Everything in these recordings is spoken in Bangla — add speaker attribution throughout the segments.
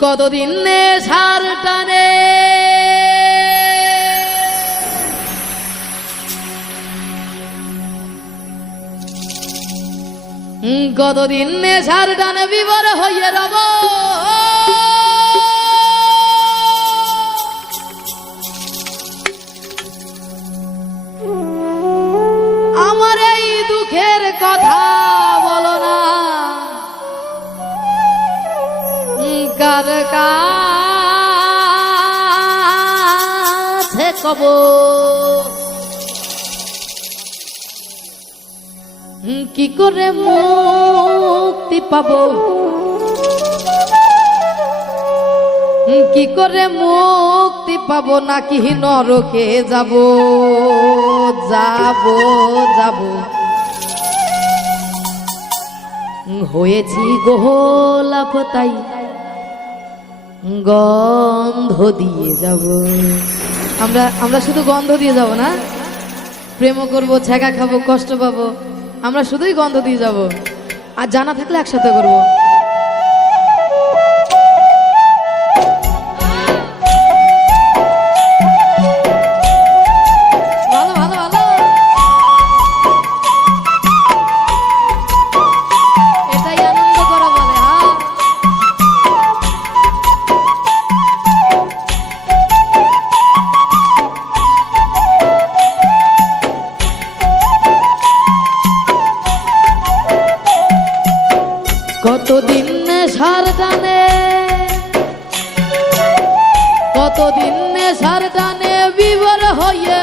Speaker 1: কতদিন সার টানে? কতদিন সার টানে বিবর হইয়া রব? কার কাছে কব কি করে মুক্তি পাবো? কি করে মুক্তি পাবো? নাকি নরকে যাব? যাব যাব। হয়েছি গোলাপ তাই। গন্ধ দিয়ে যাব। আমরা আমরা শুধু গন্ধ দিয়ে যাব না? প্রেমও করব, ছ্যাঁকা খাব, কষ্ট পাবো, আমরা শুধুই গন্ধ দিয়ে যাব। আর জানা থাকলে একসাথে করব। কতদিন সারদানে কতদিন সার টানে বিবর হয়ে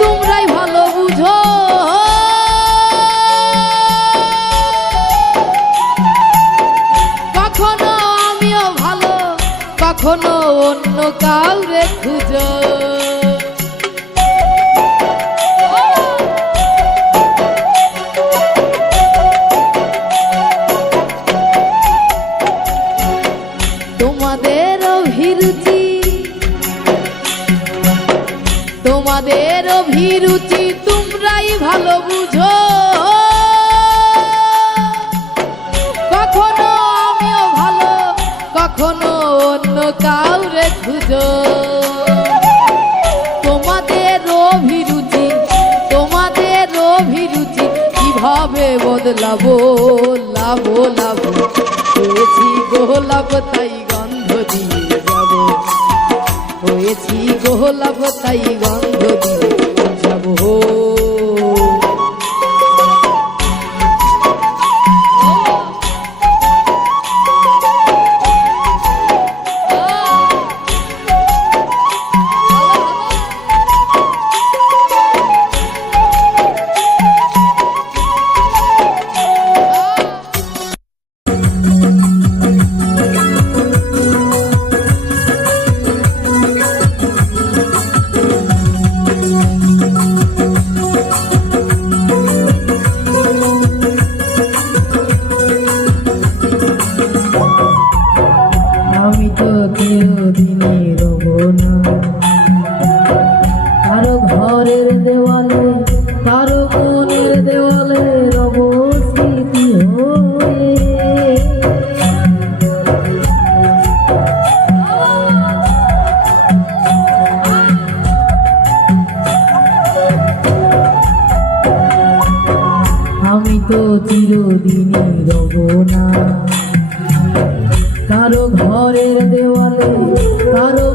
Speaker 1: তোমরাই ভালো বুঝো। কখনো আমিও ভালো কখনো অন্য কাউরে খুঁজো। তোমাদের অভিরুচি তোমরাই ভালো বুঝো। কখনো আমিও ভালো, কখনো অন্য কাউরে খুঁজো। তোমাদের অভিরুচি তোমাদের অভিরুচি কীভাবে বদলাবো? লাভো লাভো গোলাপ তাই হয়েছি গোলাপ তাই গন্ধ দিয়ে যাব। তো চিরদিনই রব না। কারও ঘরের দেওয়ালে কারও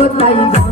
Speaker 1: গোলাপ